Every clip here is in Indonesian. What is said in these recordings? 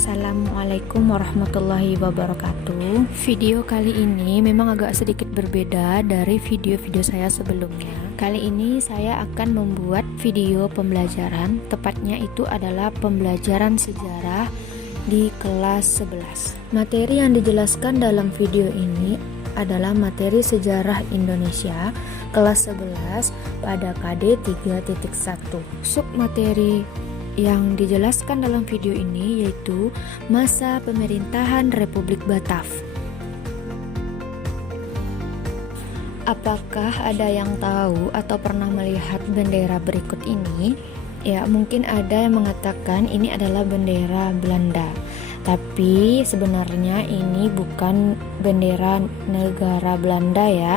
Assalamualaikum warahmatullahi wabarakatuh. Video kali ini memang agak sedikit berbeda dari video-video saya sebelumnya. Kali ini saya akan membuat video pembelajaran, tepatnya itu adalah pembelajaran sejarah di kelas 11. Materi yang dijelaskan dalam video ini adalah materi sejarah Indonesia kelas 11 pada KD 3.1. Submateri yang dijelaskan dalam video ini yaitu masa pemerintahan Republik Batav. Apakah ada yang tahu atau pernah melihat bendera berikut ini? Ya, mungkin ada yang mengatakan ini adalah bendera Belanda. Tapi sebenarnya ini bukan bendera negara Belanda ya.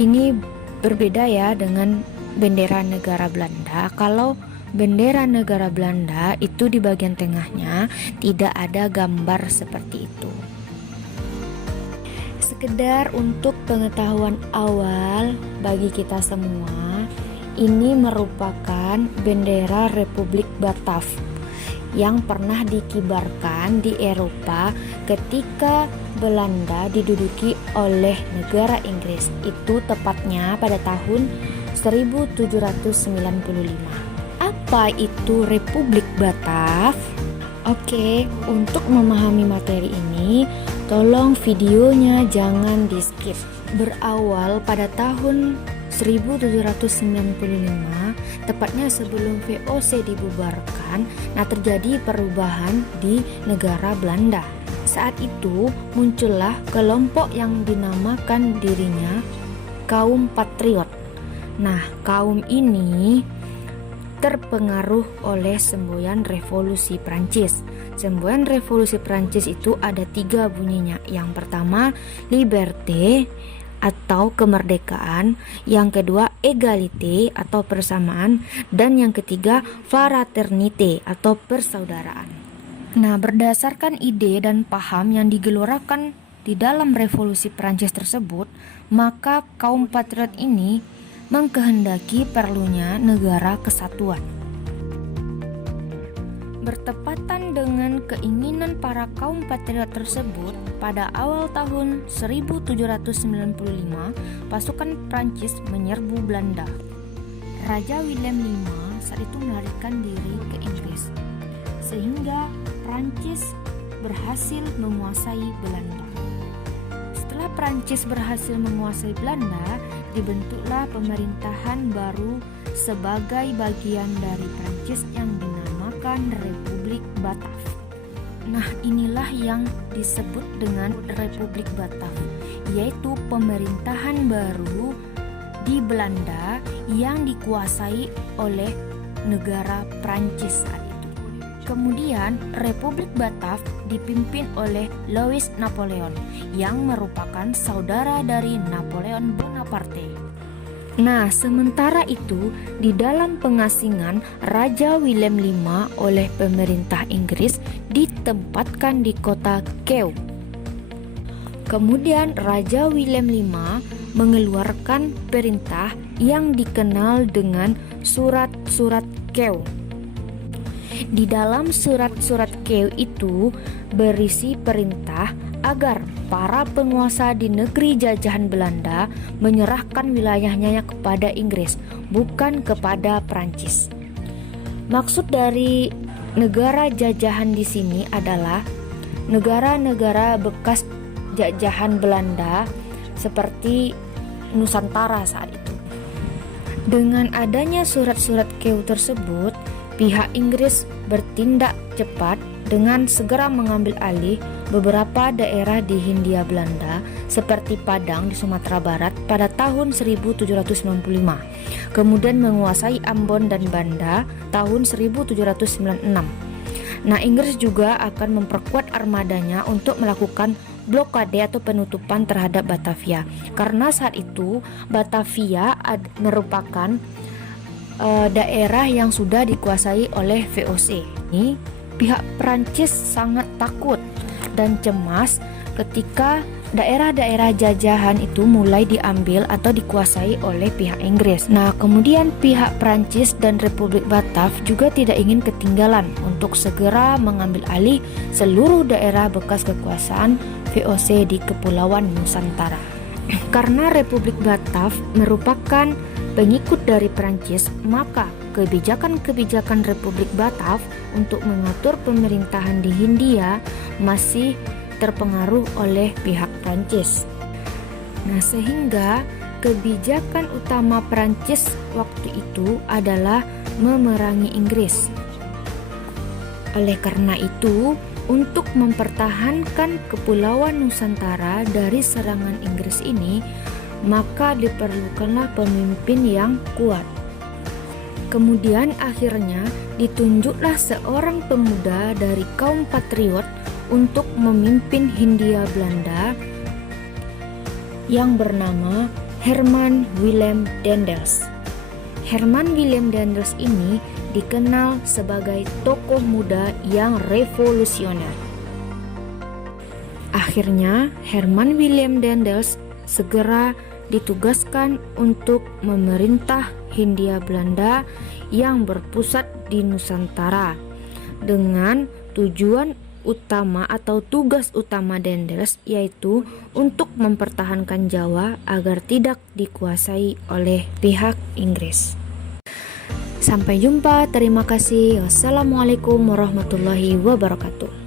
Ini berbeda ya dengan bendera negara Belanda. Kalau bendera negara Belanda itu di bagian tengahnya tidak ada gambar seperti itu. Sekedar untuk pengetahuan awal bagi kita semua, ini merupakan bendera Republik Batav yang pernah dikibarkan di Eropa ketika Belanda diduduki oleh negara Inggris. Itu tepatnya pada tahun 1795. Apa itu Republik Batav? Oke, untuk memahami materi ini, tolong videonya jangan di-skip. Berawal pada tahun 1795, tepatnya sebelum VOC dibubarkan, terjadi perubahan di negara Belanda. Saat itu muncullah kelompok yang dinamakan dirinya kaum patriot. Kaum ini terpengaruh oleh semboyan revolusi Prancis. Semboyan revolusi Prancis itu ada 3 bunyinya. Yang pertama, liberté atau kemerdekaan, yang kedua égalité atau persamaan, dan yang ketiga fraternité atau persaudaraan. Berdasarkan ide dan paham yang digelorakan di dalam revolusi Prancis tersebut, maka kaum patriot ini mengkehendaki perlunya negara kesatuan. Bertepatan dengan keinginan para kaum patriot tersebut, pada awal tahun 1795, pasukan Prancis menyerbu Belanda. Raja Willem V saat itu melarikan diri ke Inggris, sehingga Prancis berhasil menguasai Belanda. Setelah Prancis berhasil menguasai Belanda, dibentuklah pemerintahan baru sebagai bagian dari Prancis yang dinamakan Republik Batav. Inilah yang disebut dengan Republik Batav, yaitu pemerintahan baru di Belanda yang dikuasai oleh negara Prancis saat itu. Kemudian Republik Batav dipimpin oleh Louis Napoleon yang merupakan saudara dari Napoleon Bonaparte. Sementara itu di dalam pengasingan Raja Willem V oleh pemerintah Inggris ditempatkan di kota Kew. Kemudian Raja Willem V mengeluarkan perintah yang dikenal dengan Surat-Surat Kew. Di dalam surat-surat Kew itu berisi perintah agar para penguasa di negeri jajahan Belanda menyerahkan wilayahnya kepada Inggris, bukan kepada Prancis. Maksud dari negara jajahan di sini adalah negara-negara bekas jajahan Belanda seperti Nusantara saat itu. Dengan adanya surat-surat Kew tersebut, pihak Inggris bertindak cepat dengan segera mengambil alih beberapa daerah di Hindia Belanda seperti Padang di Sumatera Barat pada tahun 1795. Kemudian menguasai Ambon dan Banda tahun 1796. Inggris juga akan memperkuat armadanya untuk melakukan blokade atau penutupan terhadap Batavia. Karena saat itu Batavia merupakan daerah yang sudah dikuasai oleh VOC. Pihak Prancis sangat takut dan cemas ketika daerah-daerah jajahan itu mulai diambil atau dikuasai oleh pihak Inggris. Nah, kemudian pihak Prancis dan Republik Batav juga tidak ingin ketinggalan untuk segera mengambil alih seluruh daerah bekas kekuasaan VOC di Kepulauan Nusantara. Karena Republik Batav merupakan pengikut dari Prancis, maka kebijakan-kebijakan Republik Batav untuk mengatur pemerintahan di Hindia masih terpengaruh oleh pihak Prancis. Nah, sehingga kebijakan utama Prancis waktu itu adalah memerangi Inggris. Oleh karena itu, untuk mempertahankan Kepulauan Nusantara dari serangan Inggris ini, maka diperlukanlah pemimpin yang kuat. Kemudian akhirnya ditunjuklah seorang pemuda dari kaum patriot untuk memimpin Hindia Belanda yang bernama Herman Willem Daendels. Herman Willem Daendels ini dikenal sebagai tokoh muda yang revolusioner. Akhirnya Herman Willem Daendels segera ditugaskan untuk memerintah Hindia Belanda yang berpusat di Nusantara dengan tujuan utama atau tugas utama Daendels yaitu untuk mempertahankan Jawa agar tidak dikuasai oleh pihak Inggris. Sampai jumpa, terima kasih. Wassalamualaikum warahmatullahi wabarakatuh.